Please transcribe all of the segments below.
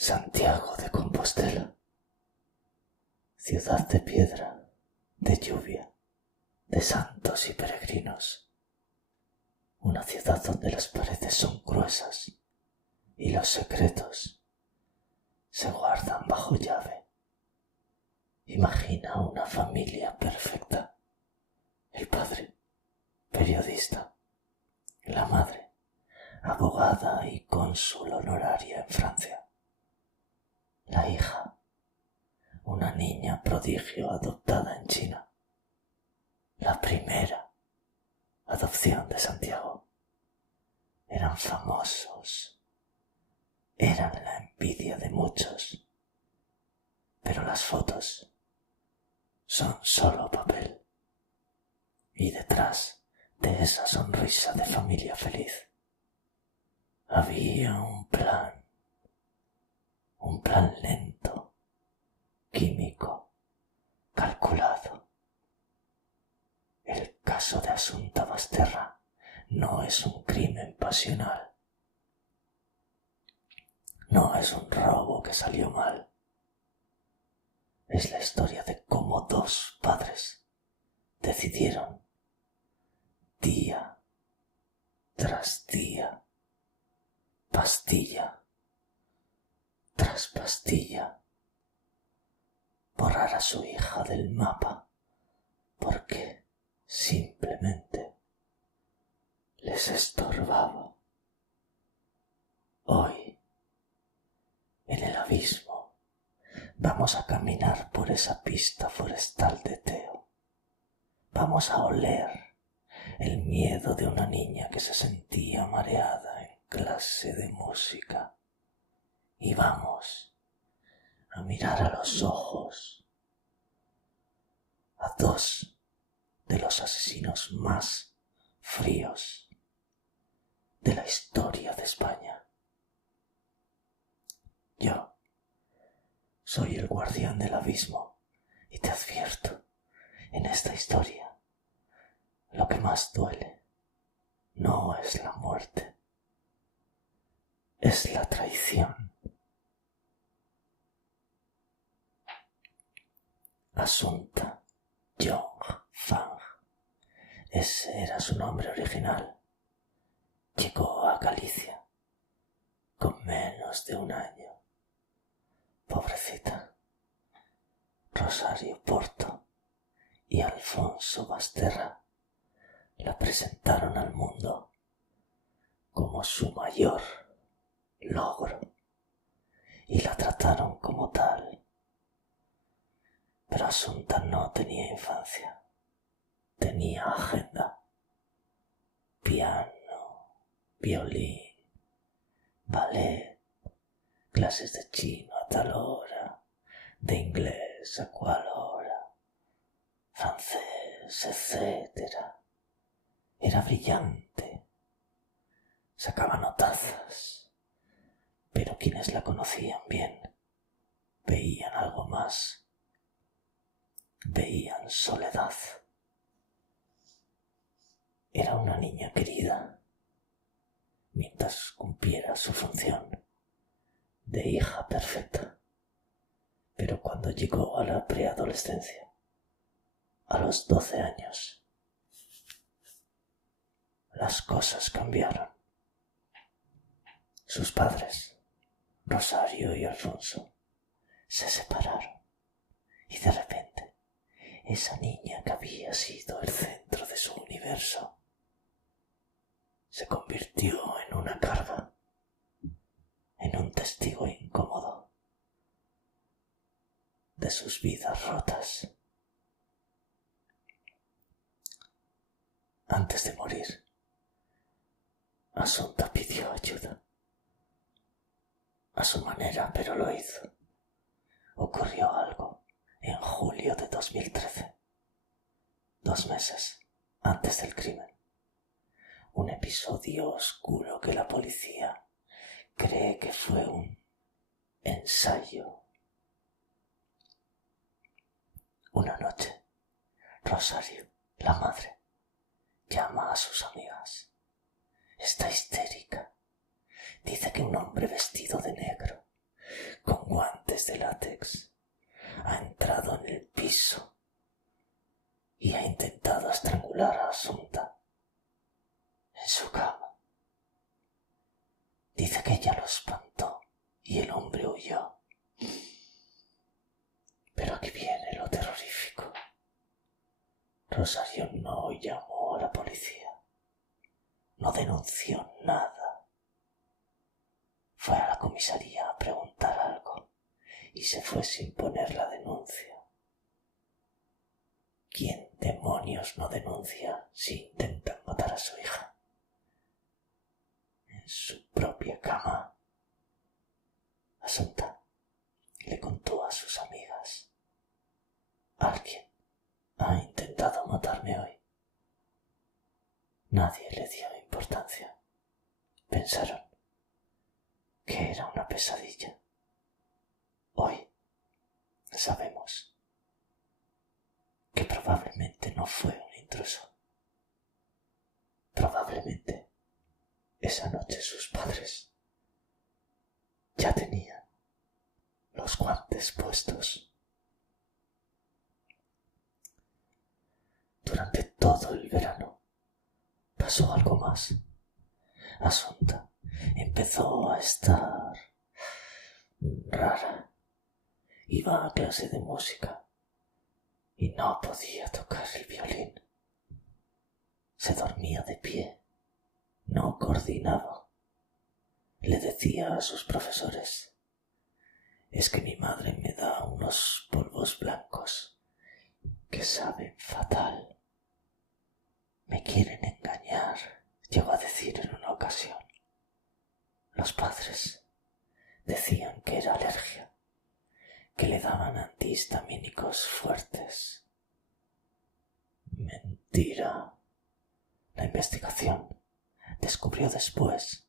Santiago de Compostela, ciudad de piedra, de lluvia, de santos y peregrinos, una ciudad donde las paredes son gruesas y los secretos se guardan bajo llave. Imagina una familia perfecta: el padre, periodista; la madre, abogada y cónsul honoraria en Francia; la hija, una niña prodigio adoptada en China, la primera adopción de Santiago. Eran famosos, eran la envidia de muchos, pero las fotos son solo papel. Y detrás de esa sonrisa de familia feliz había un plan lento, químico, calculado. El caso de Asunta Basterra no es un crimen pasional, no es un robo que salió mal. Es la historia de cómo dos padres decidieron día tras día, pastilla tras pastilla, borrar a su hija del mapa porque simplemente les estorbaba. Hoy, en el abismo, vamos a caminar por esa pista forestal de Teo. Vamos a oler el miedo de una niña que se sentía mareada en clase de música. Y vamos a mirar a los ojos a dos de los asesinos más fríos de la historia de España. Yo soy el guardián del abismo y te advierto, en esta historia, lo que más duele no es la muerte, es la traición. Asunta Jong Fang, ese era su nombre original. Llegó a Galicia con menos de un año. Pobrecita. Rosario Porto y Alfonso Basterra la presentaron al mundo como su mayor logro y la trataron como tal. Pero Asunta no tenía infancia, tenía agenda: piano, violín, ballet, clases de chino a tal hora, de inglés a cual hora, francés, etc. Era brillante, sacaba notazas, pero quienes la conocían bien veían algo más. Veían soledad. Era una niña querida, mientras cumpliera su función de hija perfecta. Pero cuando llegó a la preadolescencia, a los 12 años, las cosas cambiaron. Sus padres, Rosario y Alfonso, se separaron y de repente esa niña que había sido el centro de su universo se convirtió en una carga, en un testigo incómodo de sus vidas rotas. Antes de morir, Asunta pidió ayuda. A su manera, pero lo hizo. Ocurrió algo en julio de 2013, 2 meses antes del crimen. Un episodio oscuro que la policía cree que fue un ensayo. Una noche, Rosario, la madre, llama a sus amigas. Está histérica. Dice que un hombre vestido de negro, de látex ha entrado en el piso y ha intentado estrangular a Asunta en su cama. Dice que ella lo espantó y el hombre huyó. Pero aquí viene lo terrorífico. Rosario no llamó a la policía, no denunció nada. Fue a la comisaría a preguntar algo y se fue sin poner la denuncia. ¿Quién demonios no denuncia si intentan matar a su hija? En su propia cama. Asunta le contó a sus amigas: alguien ha intentado matarme hoy. Nadie le dio importancia. Pensaron que era una pesadilla. Hoy sabemos que probablemente no fue un intruso. Probablemente esa noche sus padres ya tenían los guantes puestos. Durante todo el verano pasó algo más. Asunta empezó a estar rara. Iba a clase de música y no podía tocar el violín. Se dormía de pie, no coordinaba. Le decía a sus profesores: es que mi madre me da unos polvos blancos que saben fatal. Me quieren engañar, llegó a decir en una ocasión. Los padres decían que era alergia, que le daban antihistamínicos fuertes. Mentira. La investigación descubrió después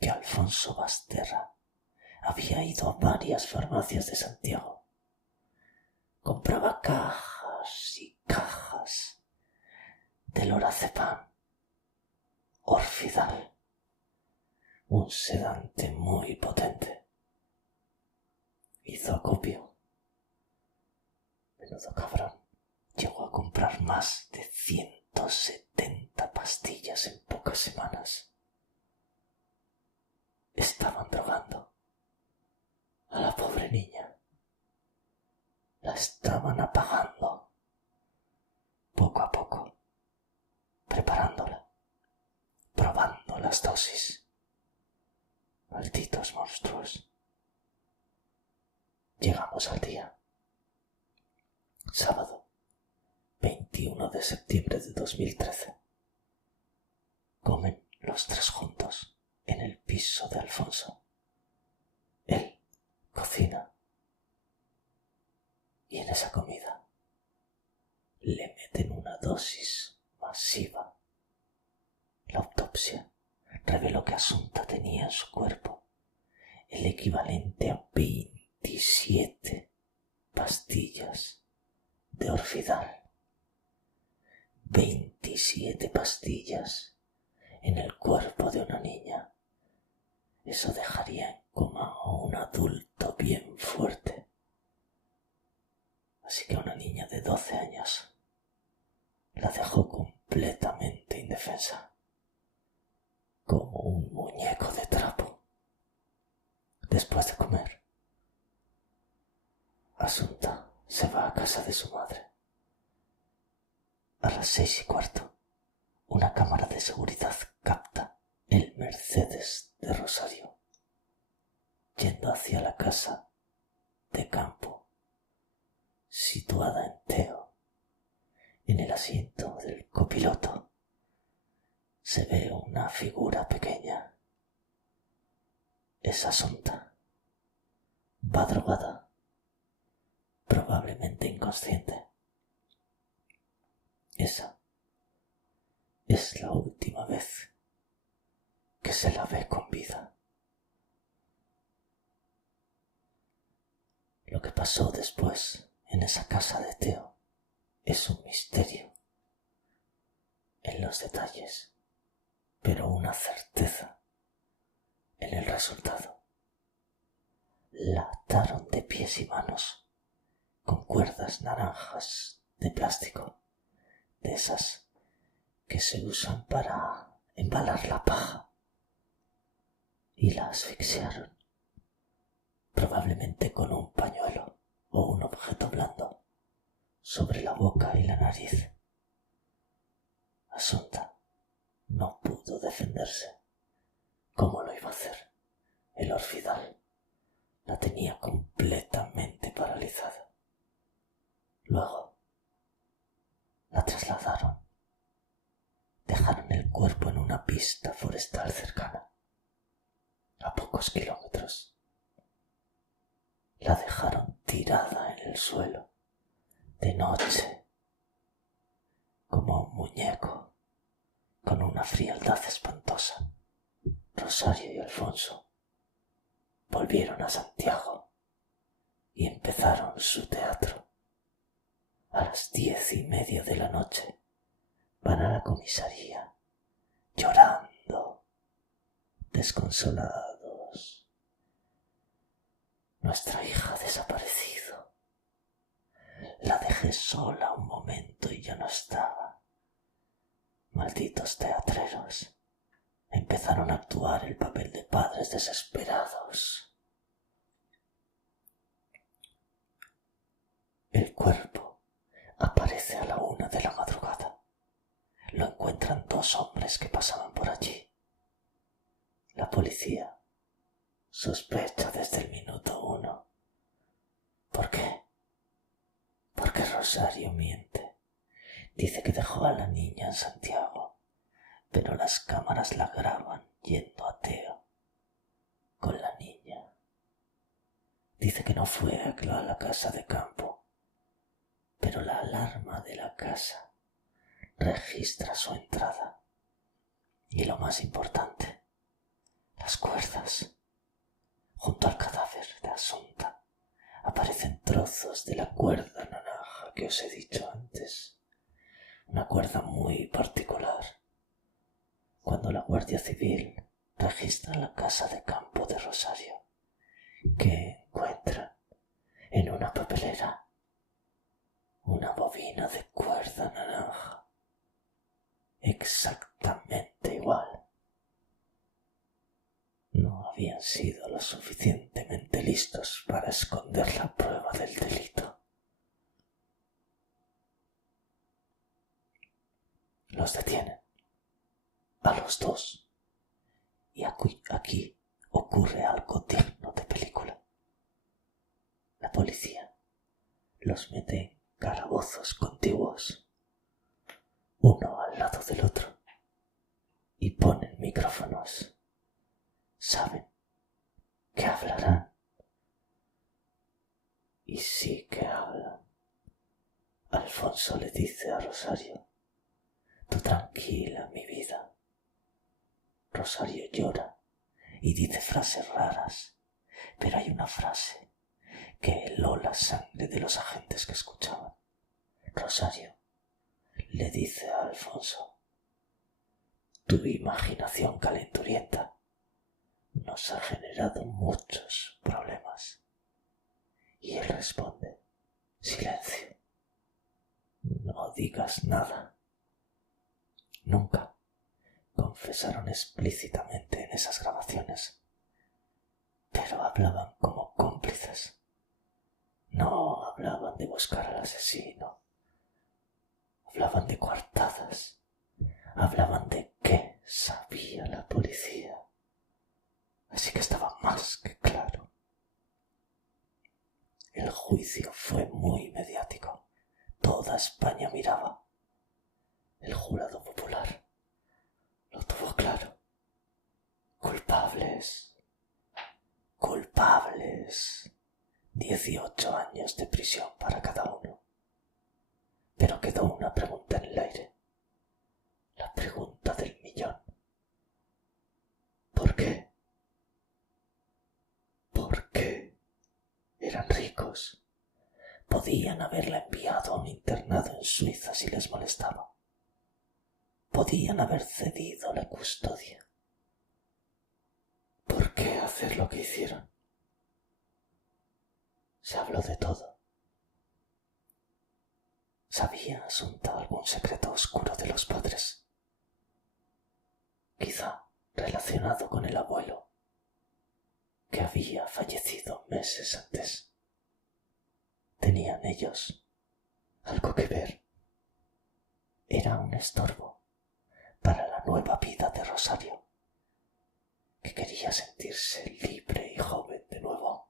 que Alfonso Basterra había ido a varias farmacias de Santiago. Compraba cajas y cajas de lorazepam, Orfidal, un sedante muy potente. Hizo acopio. Menudo cabrón. Llegó a comprar más de 170 pastillas en pocas semanas. Estaban drogando a la pobre niña. La estaban apagando poco a poco, preparándola, probando las dosis. Malditos monstruos. Llegamos al día. Sábado, 21 de septiembre de 2013. Comen los tres juntos en el piso de Alfonso. Él cocina. Y en esa comida le meten una dosis masiva. La autopsia reveló que Asunta tenía en su cuerpo el equivalente a 27 pastillas de Orfidal. 27 pastillas en el cuerpo de una niña. Eso dejaría en coma a un adulto bien fuerte. Así que una niña de 12 años la dejó completamente indefensa, como un muñeco de trapo. Después de comer, Asunta se va a casa de su madre. A las 6:15, una cámara de seguridad capta el Mercedes de Rosario yendo hacia la casa de campo situada en Teo. En el asiento del copiloto se ve una figura pequeña. Es Asunta. Va drogada, probablemente inconsciente. Esa es la última vez que se la ve con vida. Lo que pasó después en esa casa de Teo es un misterio en los detalles, pero una certeza en el resultado. La ataron de pies y manos con cuerdas naranjas de plástico, de esas que se usan para embalar la paja, y la asfixiaron, probablemente con un pañuelo o un objeto blando, sobre la boca y la nariz. Asunta no pudo defenderse. ¿Cómo lo iba a hacer? El orfidal la tenía completamente paralizada. Luego la trasladaron. Dejaron el cuerpo en una pista forestal cercana, a pocos kilómetros. La dejaron tirada en el suelo, de noche, como un muñeco, con una frialdad espantosa. Rosario y Alfonso volvieron a Santiago y empezaron su teatro. A las 10:30 de la noche van a la comisaría, llorando, desconsolados. Nuestra hija ha desaparecido. La dejé sola un momento y ya no estaba. Malditos teatreros. Empezaron a actuar el papel de padres desesperados. El cuerpo aparece a la 1 de la madrugada. Lo encuentran 2 hombres que pasaban por allí. La policía sospecha desde el minuto 1. ¿Por qué? Porque Rosario miente. Dice que dejó a la niña en Santiago, pero las cámaras la graban yendo a Teo con la niña. Dice que no fue a la casa de campo, pero la alarma de la casa registra su entrada. Y lo más importante, las cuerdas. Junto al cadáver de Asunta aparecen trozos de la cuerda naranja que os he dicho antes. Una cuerda muy particular. Cuando la Guardia Civil registra la casa de campo de Rosario, que encuentran en una papelera una bobina de cuerda naranja, exactamente igual. No habían sido lo suficientemente listos para esconder la prueba del delito. Los detienen, a los 2, y aquí ocurre algo digno de película. La policía los mete en calabozos contiguos, uno al lado del otro, y ponen micrófonos. Saben que hablarán, y sí que hablan. Alfonso le dice a Rosario: «Tú tranquila, mi vida». Rosario llora y dice frases raras, pero hay una frase que heló la sangre de los agentes que escuchaban. Rosario le dice a Alfonso: «Tu imaginación calenturienta nos ha generado muchos problemas». Y él responde: «Silencio, no digas nada». Nunca confesaron explícitamente en esas grabaciones, pero hablaban como cómplices. No hablaban de buscar al asesino, hablaban de coartadas, hablaban de qué sabía la policía. Así que estaba más que claro. El juicio fue muy mediático. Toda España miraba. El jurado popular lo tuvo claro. Culpables. Culpables. 18 años de prisión para cada uno. Pero quedó una pregunta en el aire. La pregunta del millón. ¿Por qué? ¿Por qué? Eran ricos. Podían haberla enviado a un internado en Suiza si les molestaba. Podían haber cedido la custodia. ¿Por qué hacer lo que hicieron? Se habló de todo. ¿Sabía Asunta algún secreto oscuro de los padres? Quizá relacionado con el abuelo, que había fallecido meses antes. ¿Tenían ellos algo que ver? Era un estorbo para la nueva vida de Rosario, que quería sentirse libre y joven de nuevo.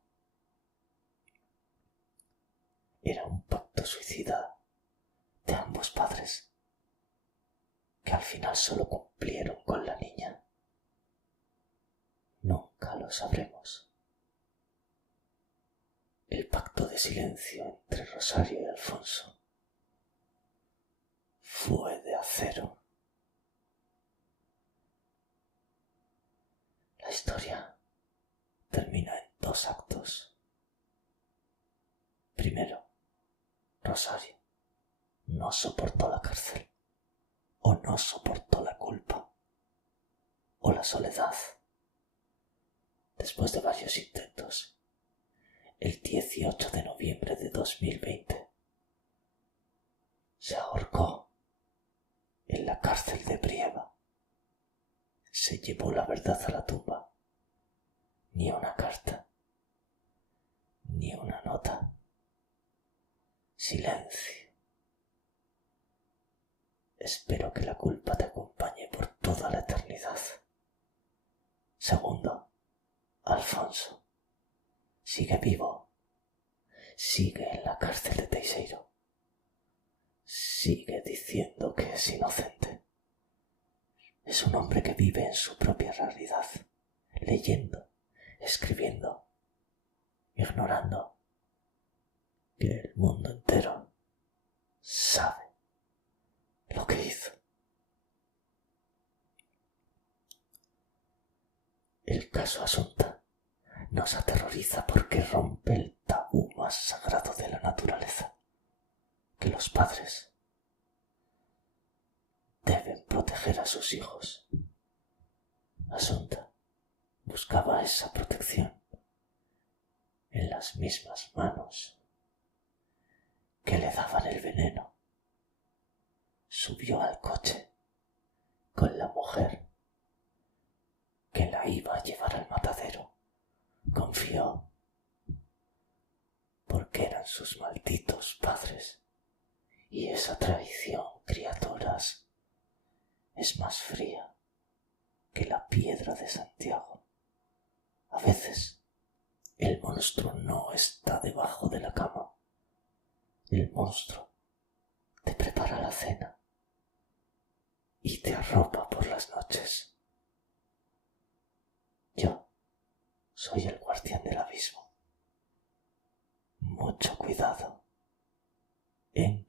Era un pacto suicida de ambos padres, que al final solo cumplieron con la niña. Nunca lo sabremos. El pacto de silencio entre Rosario y Alfonso fue de acero. La historia terminó en 2 actos. Primero, Rosario no soportó la cárcel, o no soportó la culpa, o la soledad. Después de varios intentos, el 18 de noviembre de 2020, se ahorcó en la cárcel de Brieva. Se llevó la verdad a la tumba. Ni una carta, ni una nota. Silencio. Espero que la culpa te acompañe por toda la eternidad. Segundo, Alfonso sigue vivo. Sigue en la cárcel de Teiseiro. Sigue diciendo que es inocente. Es un hombre que vive en su propia realidad, leyendo, escribiendo, ignorando que el mundo entero sabe lo que hizo. El caso Asunta nos aterroriza porque rompe el tabú más sagrado de la naturaleza, que los padres deben proteger a sus hijos. Asunta buscaba esa protección en las mismas manos que le daban el veneno. Subió al coche con la mujer que la iba a llevar al matadero. Confió porque eran sus malditos padres. Y esa traición, criaturas, es más fría que la piedra de Santiago. A veces el monstruo no está debajo de la cama. El monstruo te prepara la cena y te arropa por las noches. Yo soy el guardián del abismo. Mucho cuidado en